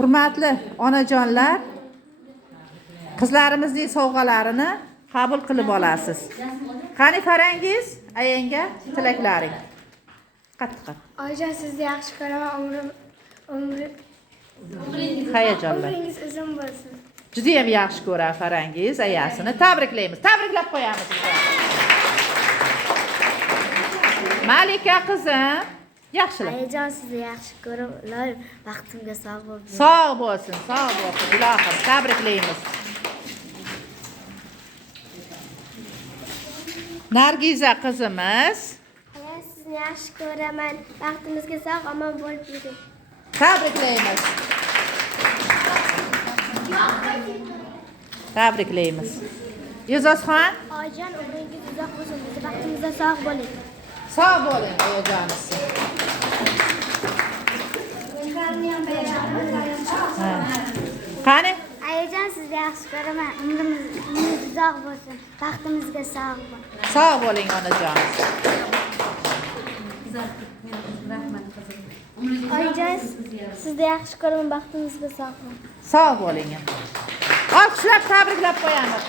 Hurmatli onajonlar, qizlarimizning sovg'alarini qabul qilib olasiz. Qani Farangiz, ayanga tilaklaring. Qattiq. Oyijon, sizni yaxshi ko'raman. Hayajonlanib. Umringiz uzun bo'lsin. Juda ham yaxshi ko'rar Farangiz ayasini. Tabriklaymiz. Tabriklab qo'yamiz. Malika qizim, yaxshilar. Oyijon, sizni yaxshi ko'rib, vaqtimga sog' bo'lsin. Sog' bo'lsin, sog' bo'lsin. Ilohim, tabriklaymiz. Nargiza qizimiz, Aya, sizni yaxshi ko'raman. Vaqtimizga sog' omon bo'lib yuring. tabriklaymiz. Tabriklaymiz. Yuzozxon, Oyijon, umringiz uzoq bo'lsin. Bizni vaqtimizda sog' bo'ling. sog' bo'ling onajonisi. Qani? Ayajon, sizni yaxshi ko'raman. Umringiz uzoq bo'lsin. Vaqtimizga sog' bo'ling. Sog' bo'ling onajonimiz. Oyijon, sizni yaxshi ko'raman. Vaqtimizga sog' bo'ling. Sog' bo'ling. Olqishlab tabriklab qo'yamiz.